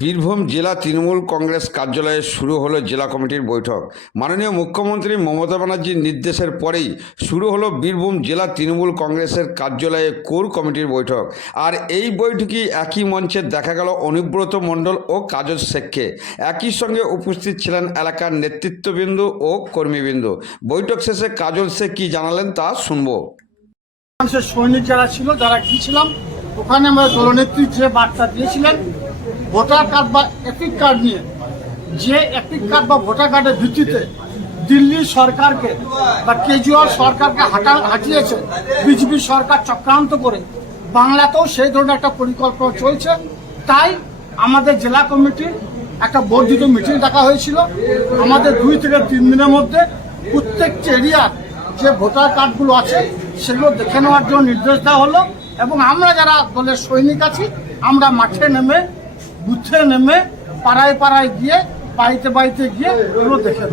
বীরভূম জেলা তৃণমূল কংগ্রেস কার্যালয়ে শুরু হলো জেলা কমিটির বৈঠক। মাননীয় মুখ্যমন্ত্রী মমতা ব্যানার্জির নির্দেশের পরেই শুরু হলো বীরভূম জেলা তৃণমূল কংগ্রেসের কার্যালয়ে কোর কমিটির বৈঠক। আর এই বৈঠকে একই মঞ্চে দেখা গেল অনুব্রত মণ্ডল ও কাজল শেখকে। একই সঙ্গে উপস্থিত ছিলেন এলাকার নেতৃত্ববৃন্দ ও কর্মীবৃন্দ। বৈঠক শেষে কাজল শেখ কী জানালেন তা শুনব। সৈনিক যারা ছিল, যারা গিয়েছিলাম, ওখানে আমরা দলনেত্রী যে বার্তা দিয়েছিলেন ভোটার কার্ড বা এপিক কার্ড নিয়ে যে এপিক কার্ড বা ভোটার কার্ডের ভিত্তিতে দিল্লি সরকারকে বা কেজরিওয়াল সরকারকে হাঁটা হাঁটিয়েছে, বিজেপি সরকার চক্রান্ত করে, বাংলাতেও সেই ধরনের একটা পরিকল্পনা চলছে। তাই আমাদের জেলা কমিটির একটা বর্ধিত মিটিং ডাকা হয়েছিল। আমাদের দুই থেকে তিন দিনের মধ্যে প্রত্যেকটি এরিয়ার যে ভোটার কার্ডগুলো আছে, সেগুলো দেখে নেওয়ার জন্য নির্দেশ দেওয়া হলো এবং আমরা যারা দলের সৈনিক আছি, আমরা মাঠে নেমে বুথে নেমে পাড়ায় পাড়ায় গিয়ে বাড়িতে বাড়িতে গিয়ে এগুলো দেখে